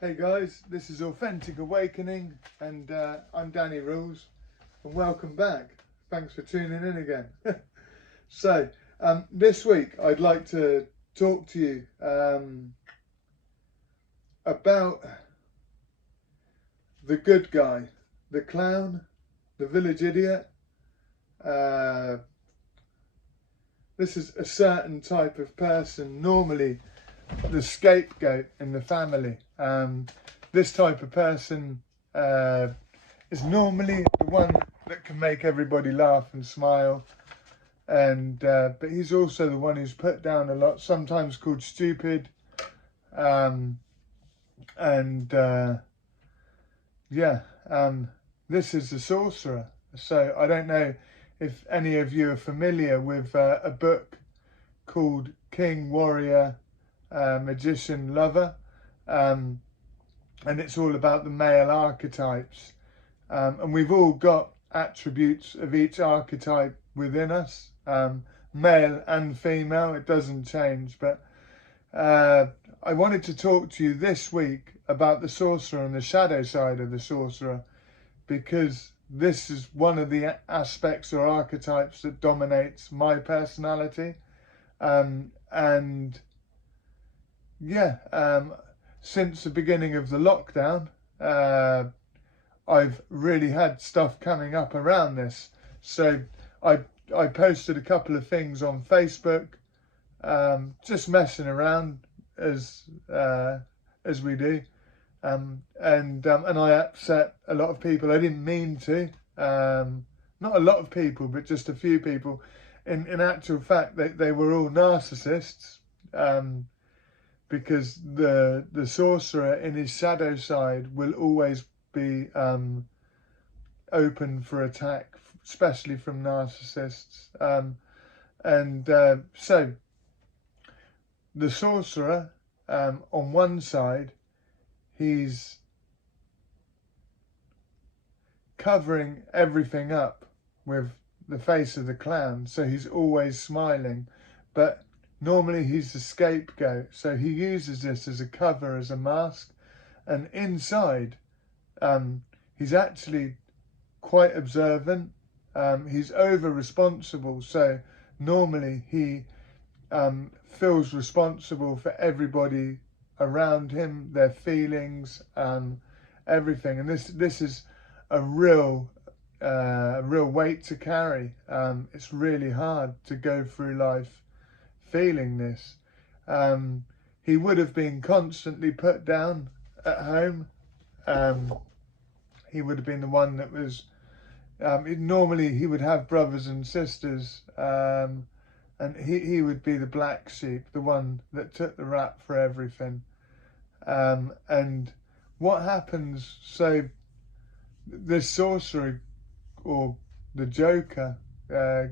Hey guys, this is Authentic Awakening and I'm Danny Rules and welcome back. Thanks for tuning in again. So this week I'd like to talk to you about the good guy, the clown, the village idiot. This is a certain type of person, normally the scapegoat in the family. This type of person is normally the one that can make everybody laugh and smile, and but he's also the one who's put down a lot, sometimes called stupid, this is the sorcerer. So I don't know if any of you are familiar with a book called King, Warrior, Magician, Lover, and it's all about the male archetypes, and we've all got attributes of each archetype within us, male and female, it doesn't change. But I wanted to talk to you this week about the sorcerer and the shadow side of the sorcerer, because this is one of the aspects or archetypes that dominates my personality. Since the beginning of the lockdown, I've really had stuff coming up around this. So I posted a couple of things on Facebook, just messing around as we do, and I upset a lot of people. I didn't mean to, not a lot of people, but just a few people. In actual fact, they were all narcissists, because the sorcerer in his shadow side will always be open for attack, especially from narcissists. So the sorcerer, on one side, he's covering everything up with the face of the clown, so he's always smiling, but normally he's the scapegoat, so he uses this as a cover, as a mask. And inside, he's actually quite observant. He's over responsible, so normally he feels responsible for everybody around him, their feelings, everything. And this is a real weight to carry. It's really hard to go through life feeling this. He would have been constantly put down at home. He would have been the one that was, normally he would have brothers and sisters, and he would be the black sheep, the one that took the rap for everything. And what happens, so this sorcerer, or the Joker,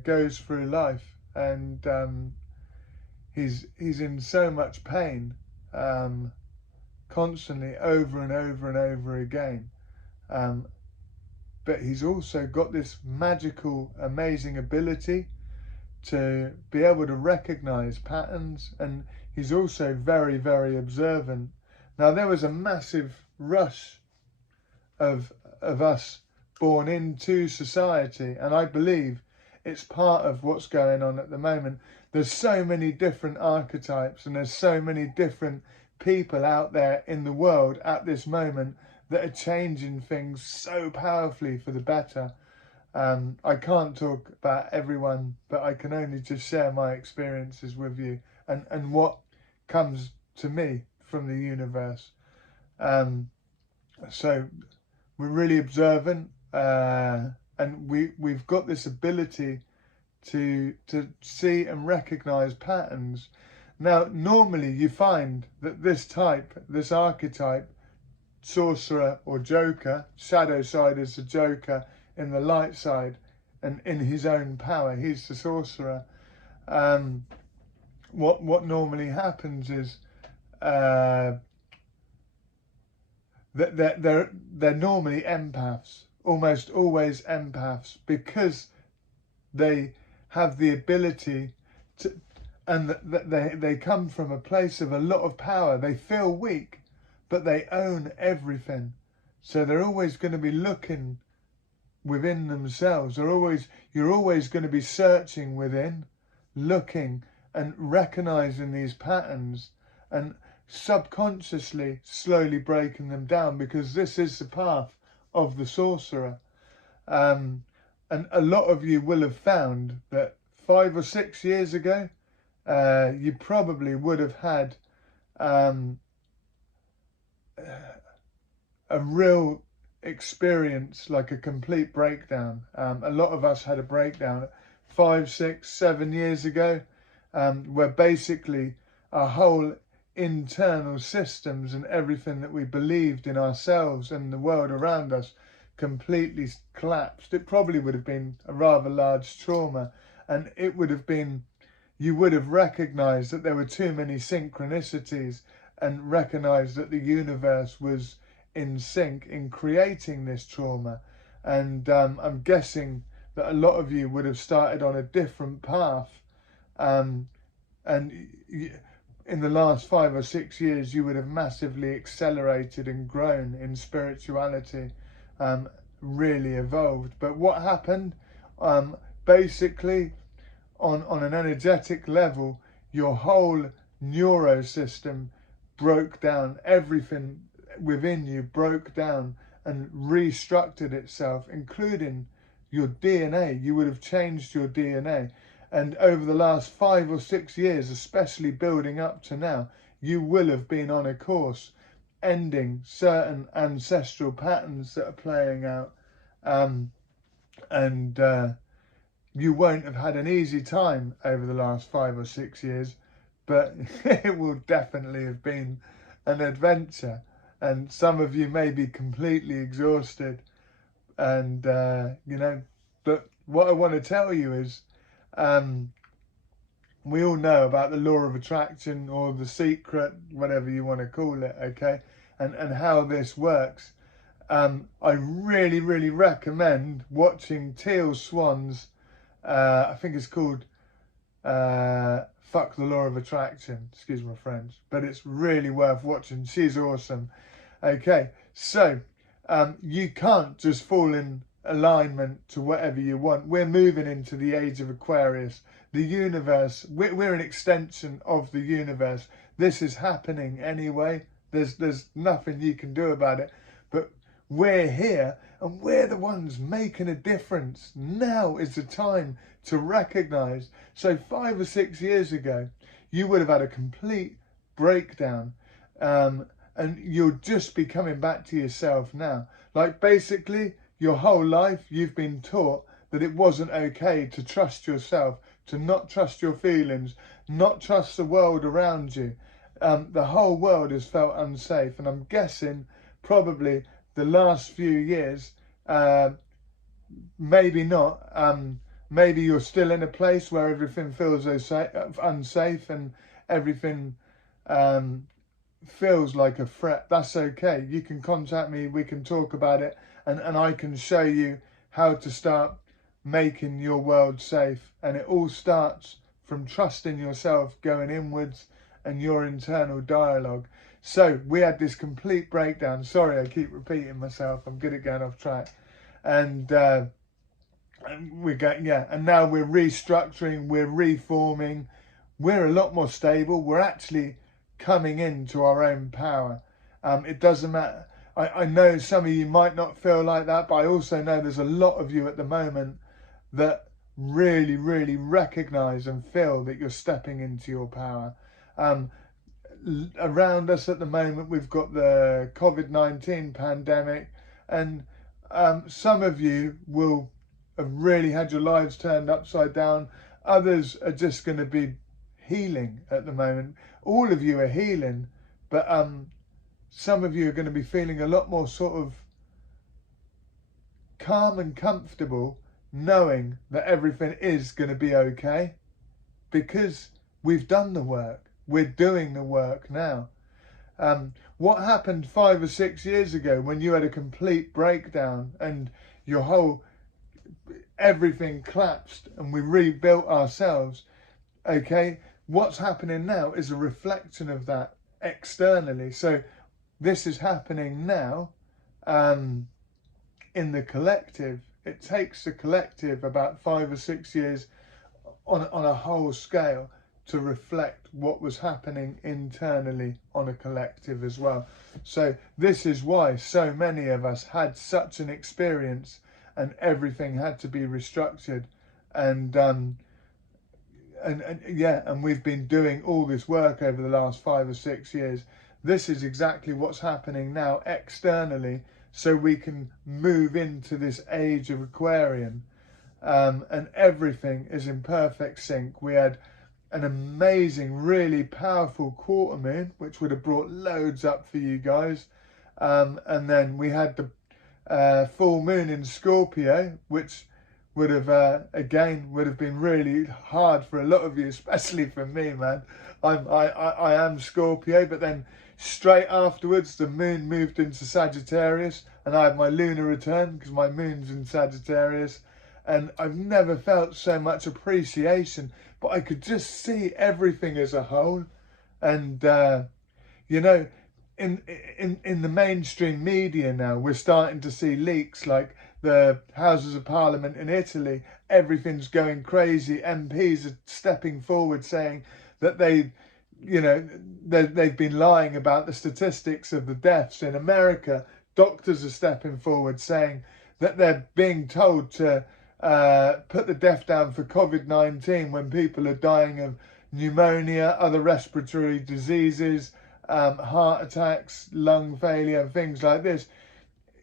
goes through life, and he's in so much pain, constantly, over and over and over again. But he's also got this magical, amazing ability to be able to recognize patterns, and he's also very, very observant. Now, there was a massive rush of us born into society, and I believe it's part of what's going on at the moment. There's so many different archetypes, and there's so many different people out there in the world at this moment that are changing things so powerfully for the better. I can't talk about everyone, but I can only just share my experiences with you, and what comes to me from the universe. So we're really observant, and we've got this ability to see and recognize patterns. Now, normally you find that this archetype, sorcerer or joker, shadow side is the joker, in the light side, and in his own power, he's the sorcerer. What normally happens is that they're normally empaths, almost always empaths, because they have the ability to, and they come from a place of a lot of power. They feel weak, but they own everything. So they're always going to be looking within themselves. You're always going to be searching within, looking and recognizing these patterns and subconsciously slowly breaking them down, because this is the path of the sorcerer. And a lot of you will have found that 5 or 6 years ago, you probably would have had a real experience, like a complete breakdown. A lot of us had a breakdown 5, 6, 7 years ago, where basically our whole internal systems and everything that we believed in ourselves and the world around us completely collapsed. It probably would have been a rather large trauma, and it would have been, you would have recognized that there were too many synchronicities and recognized that the universe was in sync in creating this trauma. And I'm guessing that a lot of you would have started on a different path, and in the last 5 or 6 years you would have massively accelerated and grown in spirituality, really evolved. But what happened, basically on an energetic level, your whole neurosystem broke down. Everything within you broke down and restructured itself, including your DNA. You would have changed your DNA. And over the last 5 or 6 years, especially building up to now, you will have been on a course ending certain ancestral patterns that are playing out. You won't have had an easy time over the last 5 or 6 years, but it will definitely have been an adventure. And some of you may be completely exhausted. And, but what I want to tell you is, we all know about the law of attraction, or the secret, whatever you want to call it, okay? And how this works. I really, really recommend watching Teal Swan's, I think it's called Fuck the Law of Attraction, excuse my French, but it's really worth watching. She's awesome. Okay, so you can't just fall in alignment to whatever you want. We're moving into the age of Aquarius. The universe, we're an extension of the universe. This is happening anyway. There's nothing you can do about it. But we're here, and we're the ones making a difference. Now is the time to recognize. So 5 or 6 years ago, you would have had a complete breakdown, and you'll just be coming back to yourself now. Like, basically, your whole life you've been taught that it wasn't okay to trust yourself, to not trust your feelings, not trust the world around you. The whole world has felt unsafe, and I'm guessing probably the last few years, maybe not, maybe you're still in a place where everything feels unsafe and everything feels like a threat. That's okay. You can contact me, we can talk about it, and I can show you how to start making your world safe. And it all starts from trusting yourself, going inwards, and your internal dialogue. So we had this complete breakdown. Sorry, I keep repeating myself. I'm good at going off track. And we're going, and now we're restructuring, we're reforming. We're a lot more stable. We're actually coming into our own power. It doesn't matter. I know some of you might not feel like that, but I also know there's a lot of you at the moment that really, really recognize and feel that you're stepping into your power. Around us at the moment, we've got the COVID-19 pandemic, and some of you will have really had your lives turned upside down. Others are just going to be healing at the moment. All of you are healing, but some of you are going to be feeling a lot more sort of calm and comfortable, knowing that everything is going to be okay, because we've done the work. We're doing the work now. What happened 5 or 6 years ago when you had a complete breakdown and your whole, everything collapsed and we rebuilt ourselves, okay? What's happening now is a reflection of that externally. So this is happening now in the collective. It takes the collective about 5 or 6 years on a whole scale to reflect what was happening internally on a collective as well. So this is why so many of us had such an experience and everything had to be restructured. And we've been doing all this work over the last 5 or 6 years. This is exactly what's happening now externally, so we can move into this age of Aquarian, and everything is in perfect sync. We had an amazing, really powerful quarter moon, which would have brought loads up for you guys, and then we had the full moon in Scorpio, which would have would have been really hard for a lot of you, especially for me, man. I am Scorpio, but then straight afterwards the moon moved into Sagittarius, and I had my lunar return because my moon's in Sagittarius, and I've never felt so much appreciation, but I could just see everything as a whole. And you know, in the mainstream media now, we're starting to see leaks like the Houses of Parliament in Italy. Everything's going crazy. MPs are stepping forward saying that they've been lying about the statistics of the deaths in America. Doctors are stepping forward saying that they're being told to put the death down for COVID-19 when people are dying of pneumonia, other respiratory diseases, heart attacks, lung failure, and things like this.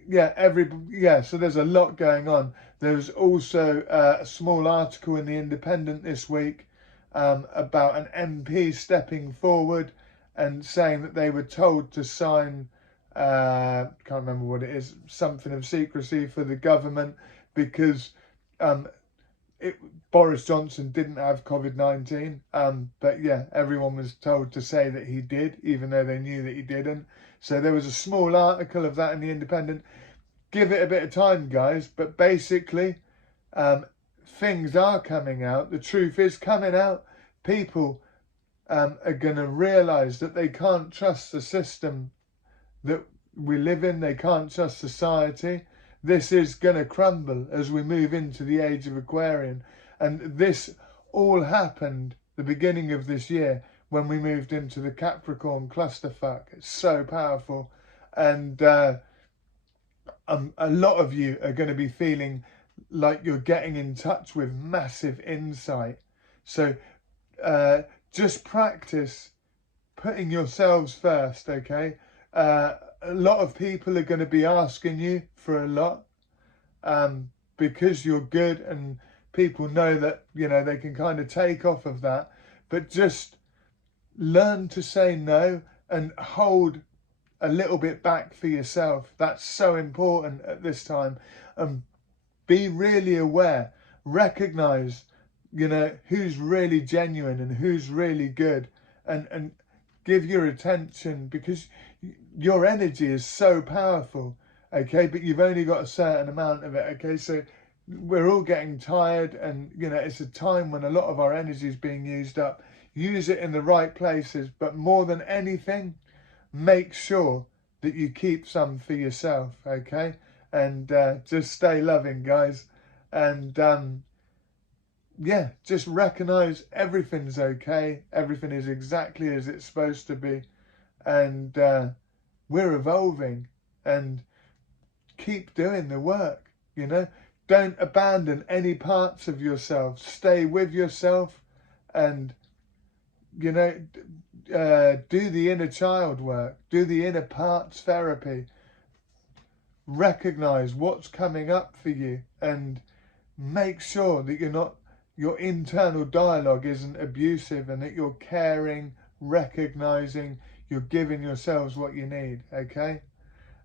So there's a lot going on. There's also a small article in the Independent this week about an MP stepping forward and saying that they were told to sign, can't remember what it is, something of secrecy for the government because Boris Johnson didn't have COVID-19, but yeah, everyone was told to say that he did, even though they knew that he didn't. So there was a small article of that in the Independent. Give it a bit of time, guys, but basically things are coming out. The truth is coming out. People are going to realise that they can't trust the system that we live in. They can't trust society. This is going to crumble as we move into the age of Aquarian. And this all happened the beginning of this year when we moved into the Capricorn clusterfuck. It's so powerful. And a lot of you are going to be feeling like you're getting in touch with massive insight. So just practice putting yourselves first, okay? A lot of people are going to be asking you for a lot because you're good, and people know that, you know, they can kind of take off of that. But just learn to say no and hold a little bit back for yourself. That's so important at this time. Be really aware. Recognize, you know, who's really genuine and who's really good, and give your attention, because your energy is so powerful, okay? But you've only got a certain amount of it, okay? So we're all getting tired, and, you know, it's a time when a lot of our energy is being used up. Use it in the right places, but more than anything, make sure that you keep some for yourself, okay? And just stay loving, guys. And yeah, just recognize everything's okay. Everything is exactly as it's supposed to be. And we're evolving, and keep doing the work, you know? Don't abandon any parts of yourself. Stay with yourself, and, you know, do the inner child work. Do the inner parts therapy. Recognize what's coming up for you, and make sure that your internal dialogue isn't abusive, and that you're caring, recognizing, you're giving yourselves what you need, okay?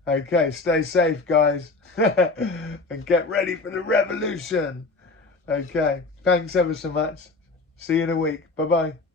Okay, stay safe, guys, and get ready for the revolution. Okay, thanks ever so much. See you in a week. Bye-bye.